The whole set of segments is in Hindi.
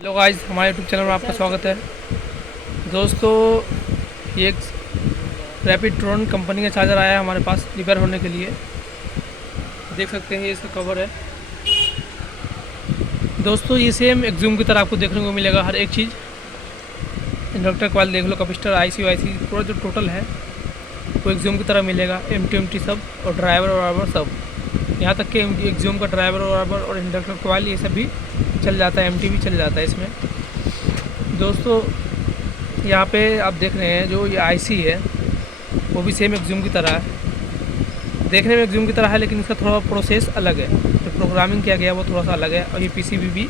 हेलो गाइस, हमारे यूट्यूब चैनल में आपका स्वागत है। दोस्तों, ये एक रैपिडट्रॉन कंपनी का चार्जर आया है हमारे पास रिपेयर होने के लिए। देख सकते हैं ये इसका कवर है। दोस्तों, ये सेम एक्जूम की तरह आपको देखने को मिलेगा हर एक चीज़। इंडक्टर कॉइल देख लो, कैपेसिटर, आईसी वाईसी पूरा जो टोटल है वो एक्जूम की तरह मिलेगा। एमटी सब और ड्राइवर वाइवर सब, यहाँ तक कि एक्जूम का ड्राइवर वाइवर और इंडक्टर कॉइल ये सब भी चल जाता है। एमटी भी चल जाता है इसमें। दोस्तों, यहाँ पे आप देख रहे हैं जो ये आईसी है वो भी सेम एक्जूम की तरह है। देखने में एक्जूम की तरह है, लेकिन इसका थोड़ा प्रोसेस अलग है। जो प्रोग्रामिंग किया गया है वो थोड़ा सा अलग है। और ये पीसीबी भी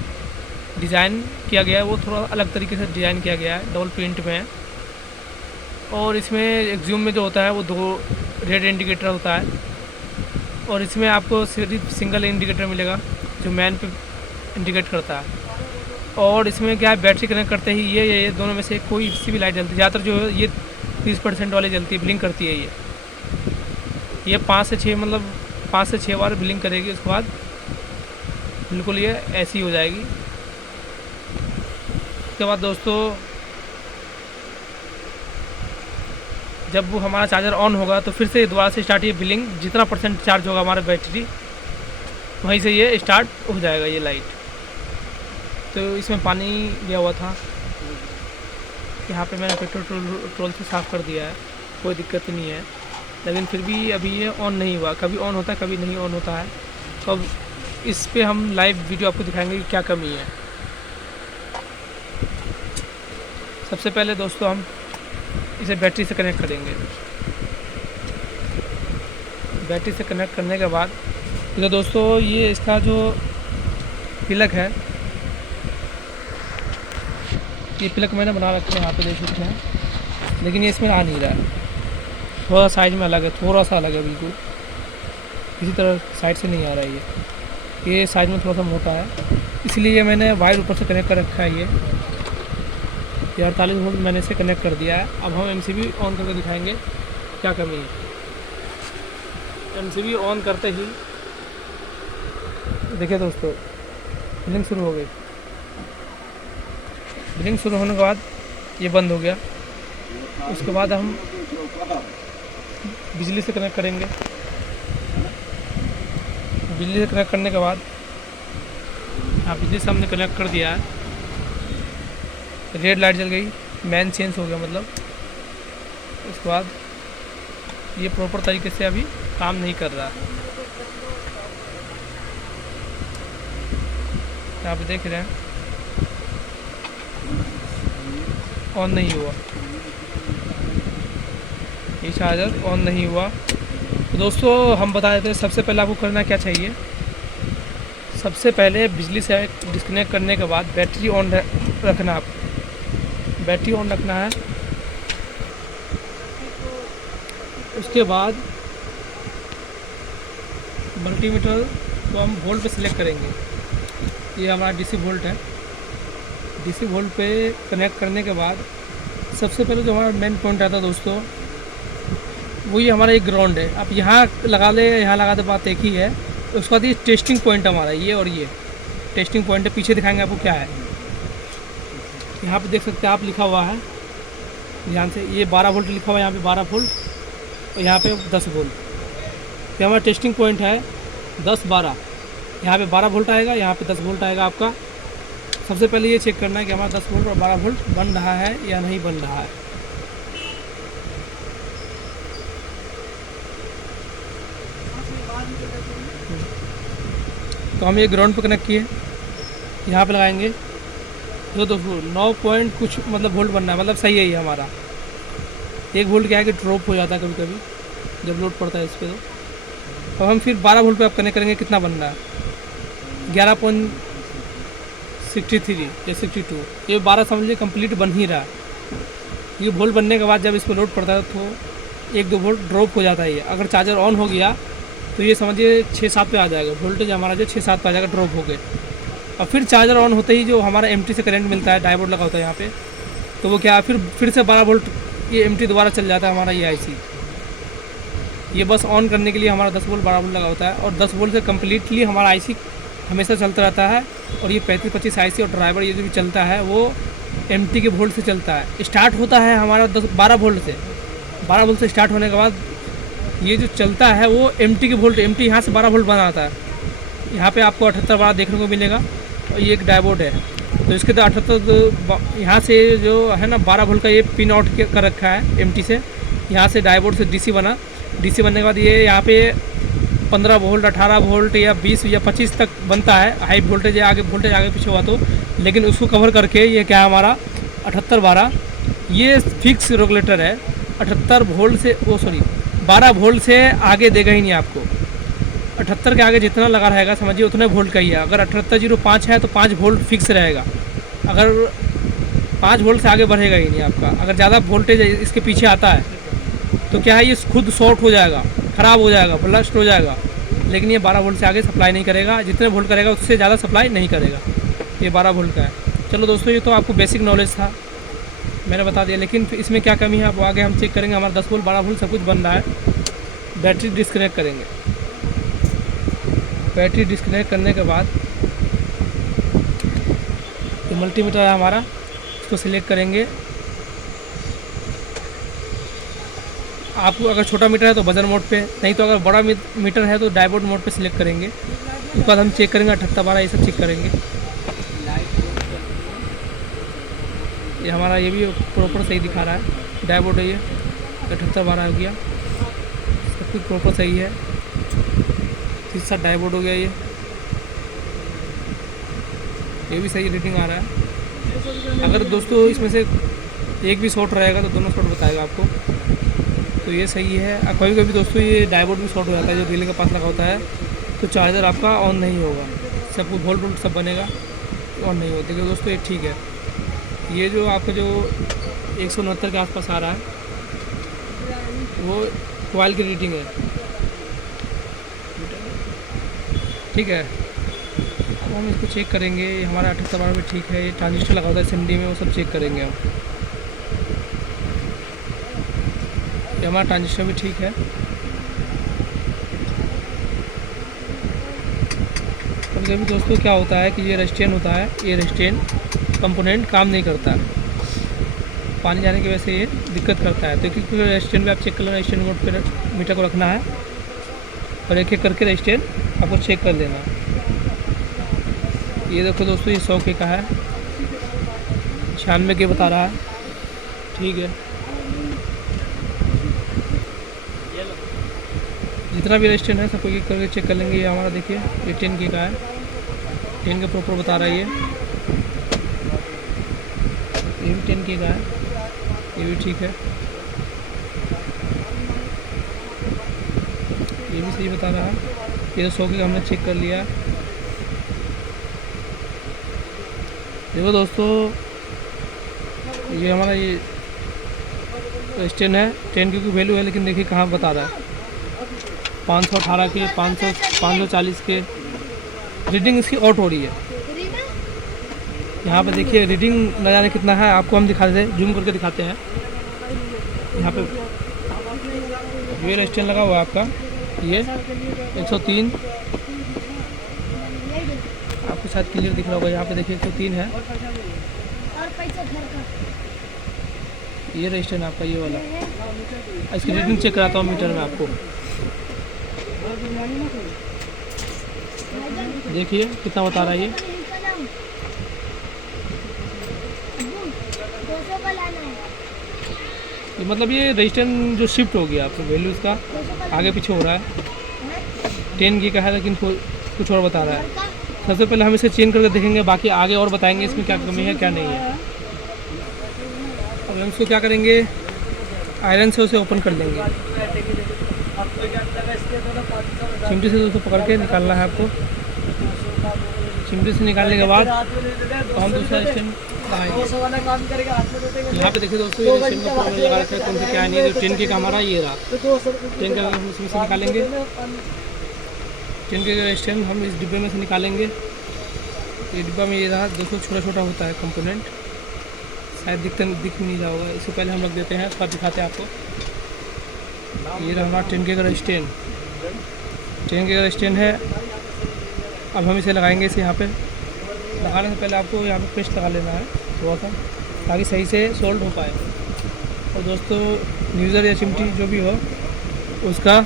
डिज़ाइन किया गया है वो थोड़ा अलग तरीके से डिज़ाइन किया गया है, डबल प्रिंट में है। और इसमें एक्जूम में जो होता है वो 2 रेड इंडिकेटर होता है, और इसमें आपको सिर्फ सिंगल इंडिकेटर मिलेगा जो मैन पे इंडिकेट करता है। और इसमें क्या है, बैटरी कनेक्ट करते ही ये दोनों में से कोई सी भी लाइट जलती है। ज़्यादातर जो है ये 30% वाली जलती है, ब्लिंक करती है। ये 5 से 6 मतलब 5 से 6 बार ब्लिंक करेगी, उसके बाद बिल्कुल ये ऐसी हो जाएगी। उसके बाद दोस्तों, जब वो हमारा चार्जर ऑन होगा तो फिर से दोबारा से स्टार्ट, ये ब्लिंक जितना % चार्ज होगा हमारा बैटरी वहीं से ये स्टार्ट हो जाएगा ये लाइट। तो इसमें पानी गया हुआ था, यहाँ पे मैंने पेट्रोल से साफ़ कर दिया है, कोई दिक्कत नहीं है। लेकिन फिर भी अभी ये ऑन नहीं हुआ। कभी ऑन होता है, कभी नहीं ऑन होता है। तो अब इस पे हम लाइव वीडियो आपको दिखाएंगे कि क्या कमी है। सबसे पहले दोस्तों हम इसे बैटरी से कनेक्ट करेंगे। बैटरी से कनेक्ट करने के बाद तो दोस्तों, ये इसका जो प्लग है, ये प्लग मैंने बना रखा है, यहाँ पे देख सकते हैं। लेकिन ये इसमें आ नहीं रहा है, थोड़ा साइज में अलग है, थोड़ा सा अलग है, बिल्कुल इसी तरह साइड से नहीं आ रहा है। ये साइज में थोड़ा सा मोटा है, इसलिए मैंने वायर ऊपर से कनेक्ट कर रखा है। ये 48 वोल्ट मैंने इसे कनेक्ट कर दिया है। अब हम एमसीबी ऑन करके दिखाएंगे क्या कमी है। एमसीबी ऑन करते ही देखिए दोस्तों, ब्लिंक शुरू हो गई। ब्लिंक शुरू होने के बाद ये बंद हो गया। उसके बाद हम बिजली से कनेक्ट करेंगे। बिजली से कनेक्ट करने के बाद, हाँ, बिजली से हमने कनेक्ट कर दिया है। रेड लाइट जल गई, मैन चेंज हो गया मतलब। उसके बाद ये प्रॉपर तरीके से अभी काम नहीं कर रहा। यहाँ पे देख रहे हैं ऑन नहीं हुआ, ये चार्जर ऑन नहीं हुआ। तो दोस्तों, हम बता देते हैं सबसे पहले आपको करना क्या चाहिए। सबसे पहले बिजली से डिस्कनेक्ट करने के बाद बैटरी ऑन रखना। आप बैटरी ऑन रखना है। उसके बाद मल्टीमीटर को हम वोल्ट पे सिलेक्ट करेंगे। ये हमारा डीसी वोल्ट है। डीसी वोल्ट पे कनेक्ट करने के बाद सबसे पहले जो हमारा मेन पॉइंट आता है दोस्तों, वो ये हमारा एक ग्राउंड है। आप यहाँ लगा ले, यहाँ लगा दे, बात एक ही है। उसके बाद ये टेस्टिंग पॉइंट हमारा, ये और ये टेस्टिंग पॉइंट है। पीछे दिखाएंगे आपको क्या है। यहाँ पे देख सकते हैं आप, लिखा हुआ है ध्यान से, ये 12 वोल्ट लिखा हुआ है। यहाँ पे 12 वोल्ट और यहाँ पे 10 वोल्ट। ये हमारा टेस्टिंग पॉइंट है 10-12। यहाँ पे 12 वोल्ट आएगा, यहाँ पे 10 वोल्ट आएगा आपका। सबसे पहले ये चेक करना है कि हमारा 10 वोल्ट और 12 वोल्ट बन रहा है या नहीं बन रहा है। तो हम ये ग्राउंड पे कनेक्ट किए, यहाँ पे लगाएंगे। तो दोस्तों 9 पॉइंट कुछ मतलब वोल्ट बनना है, मतलब सही है ये हमारा। 1 वोल्ट क्या है कि ड्रॉप हो जाता है कभी कभी जब लोड पड़ता है इस पर। तो हम फिर 12 वोल्ट पे आप कनेक्ट करेंगे, कितना बन रहा है 11.63 या 62। ये 12 समझिए कंप्लीट बन ही रहा है। ये वोल्ट बनने के बाद जब इस पर लोड पड़ता है तो 1-2 वोल्ट ड्रॉप हो जाता है। ये अगर चार्जर ऑन हो गया तो ये समझिए 6-7 पे आ जाएगा, वोल्टेज हमारा जो 6-7 पे आ जाएगा ड्रॉप हो गए। और फिर चार्जर ऑन होते ही जो हमारा एमटी से करंट मिलता है, डायोड लगा होता है यहाँ पे, तो वो क्या फिर से 12 वोल्ट ये एमटी दोबारा चल जाता है हमारा ये आईसी। ये बस ऑन करने के लिए हमारा 10 वोल्ट 12 वोल्ट लगा होता है, और 10 वोल्ट से कम्प्लीटली हमारा आईसी हमेशा चलता रहता है। और ये 3525 IC और ड्राइवर ये जो भी चलता है वो MT के वोल्ट से चलता है। स्टार्ट होता है हमारा 12 वोल्ट से। 12 वोल्ट से स्टार्ट होने के बाद ये जो चलता है वो MT के वोल्ट, MT यहाँ से 12 वोल्ट बनाता है। यहाँ पे आपको 78 वाट देखने को मिलेगा। और ये एक डायोड है, तो इसके तो 78 यहाँ से जो है ना 12 वोल्ट का ये पिन आउट कर रखा है MT से। यहाँ से डायोड से DC बना, DC बनने के बाद ये यहाँ पे 15 वोल्ट, 18 वोल्ट या 20 या 25 तक बनता है। हाई वोल्टेज आगे पीछे हुआ तो, लेकिन उसको कवर करके ये क्या है हमारा 78-12 ये फिक्स रेगुलेटर है। 78 वोल्ट से 12 वोल्ट से आगे देगा ही नहीं आपको। 78 के आगे जितना लगा रहेगा समझिए उतने वोल्ट का ही है। अगर 7805 है तो 5 वोल्ट फिक्स रहेगा। अगर 5 वोल्ट से आगे बढ़ेगा ही नहीं आपका। अगर ज़्यादा वोल्टेज इसके पीछे आता है तो क्या है ये खुद शॉर्ट हो जाएगा, ख़राब हो जाएगा, ब्लास्ट हो जाएगा। लेकिन ये 12 वोल्ट से आगे सप्लाई नहीं करेगा। जितने वोल्ट करेगा उससे ज़्यादा सप्लाई नहीं करेगा। ये 12 वोल्ट का है। चलो दोस्तों, ये तो आपको बेसिक नॉलेज था, मैंने बता दिया। लेकिन इसमें क्या कमी है आप आगे हम चेक करेंगे। हमारा 10 वोल्ट 12 वोल्ट सब कुछ बन रहा है। बैटरी डिस्कनेक्ट करेंगे। बैटरी डिस्कनेक्ट करने के बाद ये मल्टीमीटर है हमारा, इसको सिलेक्ट करेंगे। आपको अगर छोटा मीटर है तो बजर मोड पे, नहीं तो अगर बड़ा मीटर है तो डायोड मोड पे सिलेक्ट करेंगे। उसके बाद हम चेक करेंगे 78-12 ये सब चेक करेंगे। ये हमारा ये भी प्रॉपर सही दिखा रहा है। डायोड है ये 78-12 हो गया, सब कुछ प्रॉपर सही है। तीसरा डायोड हो गया, ये भी सही रीडिंग आ रहा है। अगर दोस्तों इसमें से एक भी शॉर्ट रहेगा तो दोनों शॉर्ट बताएगा आपको, तो ये सही है। कभी कभी दोस्तों ये डायोड भी शॉर्ट हो जाता है, जो रिले के पास लगा होता है, तो चार्जर आपका ऑन नहीं होगा। सब कुछ वोल्ट सब बनेगा, ऑन नहीं होगा। देखिए दोस्तों ये ठीक है। ये जो आपका जो 169 के आसपास आ रहा है वो कॉइल की रीडिंग है, ठीक है। अब हम इसको चेक करेंगे। हमारा 78-12 में ठीक है। ये ट्रांजिस्टर लगा होता है SMD में, वो सब चेक करेंगे हम। ये हमारा ट्रांजिस्टर भी ठीक है। कभी कभी दोस्तों क्या होता है कि ये रेजिस्टेंस होता है, ये रेजिस्टेंस कंपोनेंट काम नहीं करता है, पानी जाने की वजह से ये दिक्कत करता है। तो क्योंकि रेजिस्टेंस भी आप चेक कर लेना, रेजिस्टेंस मोड पर मीटर को रखना है और एक एक करके रेजिस्टेंस आपको चेक कर लेना है। ये देखो दोस्तों ये 100 के का है, 96 के बता रहा है, ठीक है। जितना भी रेजिस्टेंस है सबको एक करके चेक कर लेंगे। ये हमारा देखिए ये 10 के का है, 10 का प्रॉपर बता रहा है। ये भी 10 के का है, ये भी ठीक है। ये भी सही बता रहा है। ये तो 100 के का हमने चेक कर लिया। देखो दोस्तों ये हमारा ये रेजिस्टेंस है 10 की वैल्यू है, लेकिन देखिए कहाँ बता रहा है 518 के, 540 के रीडिंग इसकी आउट हो रही है। यहाँ पे देखिए रीडिंग न जाने कितना है, आपको हम दिखा देते हैं, जूम करके दिखाते हैं। यहाँ पे ये रेजिस्टेंस लगा हुआ है आपका, ये 103, आपको शायद क्लियर दिख रहा होगा। यहाँ पे देखिए 103 है। ये रेजिस्टेंस आपका ये वाला, इसकी रीडिंग चेक कराता हूँ मीटर में आपको। देखिए कितना बता रहा है ये। मतलब ये रेजिस्टेंस जो शिफ्ट हो गया आपको, वैल्यू इसका आगे पीछे हो रहा है। 10 की का है लेकिन कुछ और बता रहा है। सबसे पहले हम इसे चेंज करके देखेंगे, बाकी आगे और बताएंगे इसमें क्या कमी है क्या नहीं है। अब हम इसको क्या करेंगे, आयरन से उसे ओपन कर लेंगे। चिमटी से दोस्तों पकड़ के निकालना है आपको। चिमटी से निकालने के बाद तो हम दूसरा स्टैंड यहाँ पे देखिए दोस्तों ये स्टैंड का प्रॉब्लम लगा रखा है, कौन सा क्या नहीं है। जो 10 के का हमारा ये रहा 10 का हम इसमें से निकालेंगे। 10 के स्टैंड हम इस डिब्बे में से निकालेंगे। ये डिब्बा में ये रहा दोस्तों, छोटा छोटा होता है कंपोनेंट, शायद दिख नहीं रहा होगा। इससे पहले हम रख देते हैं, उसका दिखाते हैं आपको। ये रहा हमारा 10 के का स्टैंड। 10 के का स्टैंड है अब हम इसे लगाएंगे। इसे यहाँ पे लगाने से पहले आपको यहाँ पे पेस्ट लगा लेना है थोड़ा सा, ताकि सही से सोल्ड हो पाए। और दोस्तों न्यूज़र या चिमटी जो भी हो उसका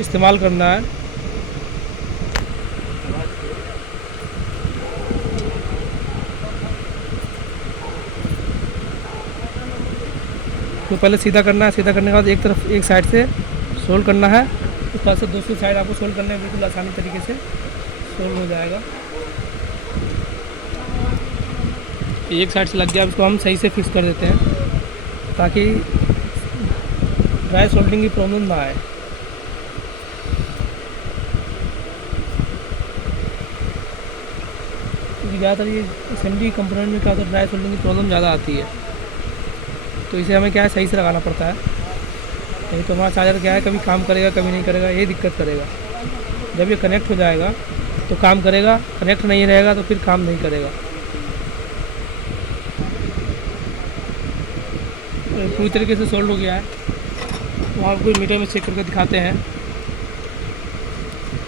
इस्तेमाल करना है। तो पहले सीधा करना है, सीधा करने के बाद एक तरफ एक साइड से सोल्ड करना है, उसके बाद से दूसरी साइड आपको सोल्ड करने में बिल्कुल आसानी तरीके से सोल्ड हो जाएगा। एक साइड से लग गया, अब इसको हम सही से फिक्स कर देते हैं ताकि ड्राई सोल्डिंग की प्रॉब्लम ना आए। क्योंकि ज़्यादातर ये असेंबली कंपोनेंट में क्या होता है, ड्राई सोल्डिंग की प्रॉब्लम ज़्यादा आती है। तो इसे हमें क्या है सही से लगाना पड़ता है, नहीं तो हमारा चार्जर क्या है कभी काम करेगा कभी नहीं करेगा, ये दिक्कत करेगा। जब ये कनेक्ट हो जाएगा तो काम करेगा, कनेक्ट नहीं रहेगा तो फिर काम नहीं करेगा। तो पूरी तरीके से सोल्ड हो गया है। तो आपको मीटर में चेक करके दिखाते हैं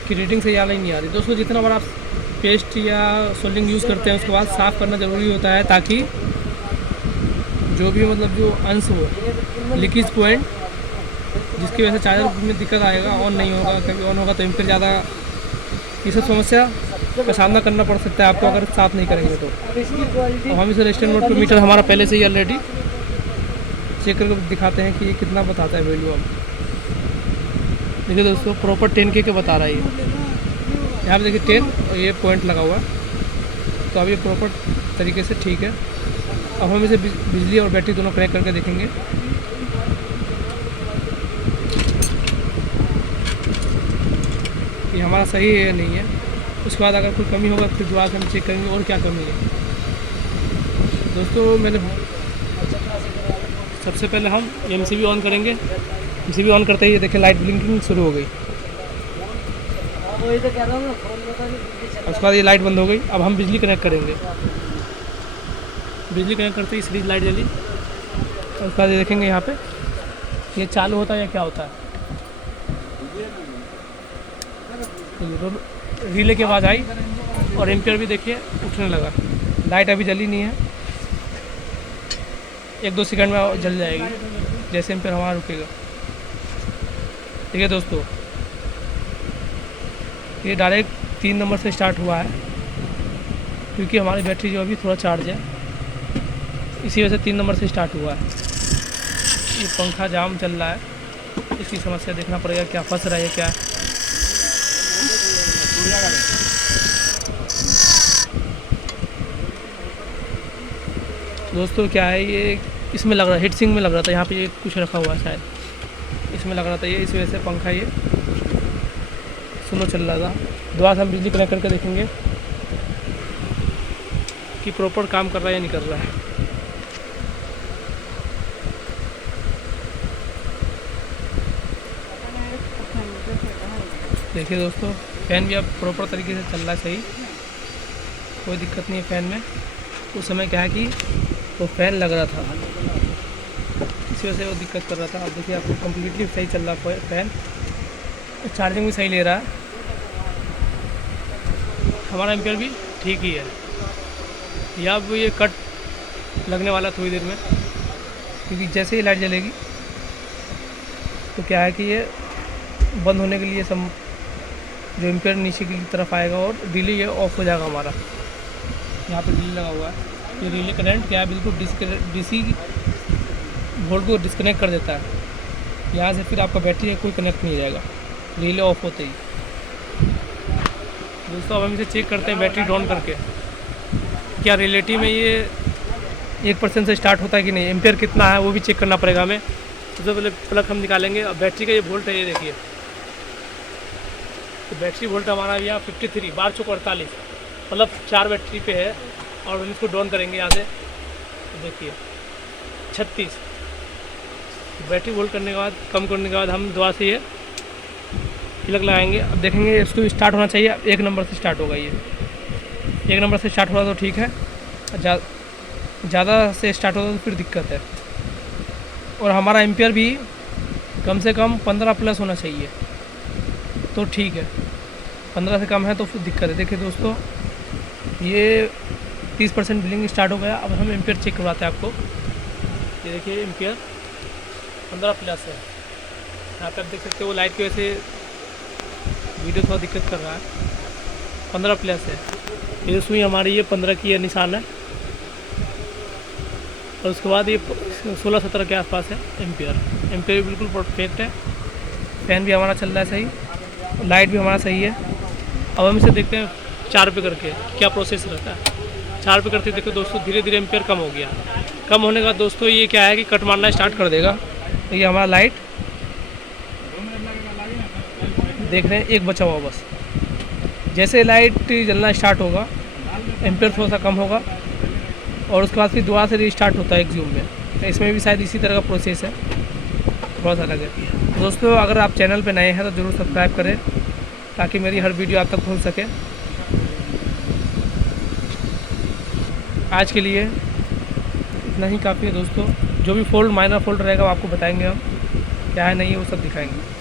कि रेटिंग सही आ रही नहीं आ रही। दोस्तों जितना बार आप पेस्ट या सोल्डिंग यूज़ करते हैं उसके बाद साफ़ करना ज़रूरी होता है, ताकि जो भी मतलब जो अंश हो लीकेज पॉइंट जिसकी वजह से चार्जर में दिक्कत आएगा, ऑन नहीं होगा, कभी ऑन होगा तो एम्पीयर ज़्यादा, ये सब समस्या का सामना करना पड़ सकता है आपको अगर साफ़ नहीं करेंगे तो। हम इसे रेजिस्टेंस मोड पर मीटर हमारा पहले से ही ऑलरेडी चेक करके दिखाते हैं कि ये कितना बताता है वैल्यू। अब देखिए दोस्तों प्रॉपर 10K के बता रहा है ये, यहाँ पे देखिए 10 और ये पॉइंट लगा हुआ है। तो अब ये प्रॉपर तरीके से ठीक है। अब हम इसे बिजली और बैटरी दोनों कनेक्ट करके देखेंगे। ये हमारा सही है या नहीं है। उसके बाद अगर कोई कमी होगा फिर दोबारा से हम चेक करेंगे और क्या कमी है। दोस्तों मैंने सबसे पहले हम MCB ऑन करेंगे। MCB ऑन करते ही देखिए लाइट ब्लिंकिंग शुरू हो गई। उसके बाद ये लाइट बंद हो गई। अब हम बिजली कनेक्ट करेंगे। बिजली कनेक्ट करते ही सीरीज लाइट जली। और उसके बाद ये देखेंगे यहाँ पे ये चालू होता है या क्या होता है। रिले की आवाज़ आई और एम्पियर भी देखिए उठने लगा। लाइट अभी जली नहीं है, 1-2 सेकंड में जल जाएगी जैसे एम्पियर हमारा रुकेगा। ठीक है दोस्तों, ये डायरेक्ट 3 नंबर से स्टार्ट हुआ है क्योंकि हमारी बैटरी जो अभी थोड़ा चार्ज है, इसी वजह से 3 नंबर से स्टार्ट हुआ है। ये पंखा जाम चल रहा है, इसकी समस्या देखना पड़ेगा क्या फंस रहा है क्या। दोस्तों क्या है ये इसमें लग रहा है, हीट सिंक में लग रहा था, यहाँ पे ये कुछ रखा हुआ है शायद इसमें लग रहा था ये, इस वजह से पंखा ये स्लो चल रहा था। दोबारा से हम बिजली कनेक्ट करके देखेंगे कि प्रॉपर काम कर रहा है या नहीं कर रहा है। देखिए दोस्तों फ़ैन भी अब प्रॉपर तरीके से चल रहा है सही, कोई दिक्कत नहीं है फ़ैन में। उस समय क्या है कि वो फ़ैन लग रहा था, इसी वजह से वो दिक्कत कर रहा था। अब देखिए आपको कम्प्लीटली सही चल रहा है फ़ैन, चार्जिंग भी सही ले रहा है, हमारा एम्पियर भी ठीक ही है। या अब ये कट लगने वाला थोड़ी देर में, क्योंकि जैसे ही लाइट जलेगी तो क्या है कि ये बंद होने के लिए सब जो एम्पियर नीचे की तरफ आएगा और रिले ये ऑफ हो जाएगा हमारा। यहाँ पे रिले लगा हुआ है, ये रिले करंट क्या है बिल्कुल DC वोल्ट को डिस्कनेक्ट कर देता है। यहाँ से फिर आपका बैटरी कोई कनेक्ट नहीं रहेगा रिले ऑफ होते ही। दोस्तों अब हम इसे चेक करते हैं बैटरी डाउन करके, क्या रियलिटी में ये 1% से स्टार्ट होता है कि नहीं, एम्पियर कितना है वो भी चेक करना पड़ेगा हमें। सबसे पहले प्लग हम निकालेंगे। अब बैटरी का ये वोल्ट है, ये देखिए तो बैटरी वोल्ट हमारा यहाँ 53 12 चौक 48 मतलब 4 बैटरी पे है। और हम इसको डाउन करेंगे यहाँ से, तो देखिए 36 बैटरी वोल्ट करने के बाद कम करने के बाद हम दोबारा से ये प्लग लगाएंगे। अब देखेंगे इसको स्टार्ट होना चाहिए, 1 नंबर से स्टार्ट होगा। ये 1 नंबर से स्टार्ट होगा तो ठीक है, ज़्यादा से स्टार्ट होगा तो फिर दिक्कत है। और हमारा एम्पियर भी कम से कम 15 प्लस होना चाहिए तो ठीक है। 15 से कम है तो फिर दिक्कत है। देखिए दोस्तों, ये 30% बिलिंग स्टार्ट हो गया। अब हम एम्पियर चेक करवाते हैं आपको। ये देखिए एम्पियर 15 प्लस है। यहाँ पे आप देख सकते हो लाइट की वजह से वीडियो थोड़ा दिक्कत कर रहा है। 15 प्लस है। ये सुई हमारी ये 15 की निशान है, और उसके बाद ये 16-17 के आसपास है एम्पियर। एम्पियर बिल्कुल परफेक्ट है। फ़ैन भी हमारा चल रहा है सही, लाइट भी हमारा सही है। अब हम इसे देखते हैं 4 पे करके क्या प्रोसेस रहता है। 4 पे करते देखो दोस्तों, धीरे धीरे एम्पियर कम हो गया। कम होने के बाद दोस्तों ये क्या है कि कट मारना स्टार्ट कर देगा। तो ये हमारा लाइट देख रहे हैं, एक बचा हुआ बस। जैसे लाइट जलना स्टार्ट होगा, एम्पियर थोड़ा सा कम होगा, और उसके बाद फिर दोबारा से रीस्टार्ट होता है एक्ज्यूम में। तो इसमें भी शायद इसी तरह का प्रोसेस है, थोड़ा सा अलग है। दोस्तों अगर आप चैनल पे नए हैं तो ज़रूर सब्सक्राइब करें, ताकि मेरी हर वीडियो आप तक पहुंच सके। आज के लिए इतना ही काफ़ी है दोस्तों। जो भी फॉल्ट, माइनर फॉल्ट रहेगा वो आपको बताएंगे हम, क्या है नहीं है वो सब दिखाएंगे।